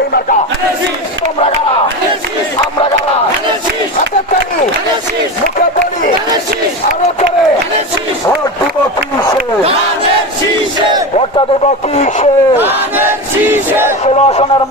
এই মার্কা তোমরা গারা আমরা গারা হাতের তালি মুখে বলি আরো করে ভোট দিব কিসে ভোটটা দেব কিসে 16 আসনের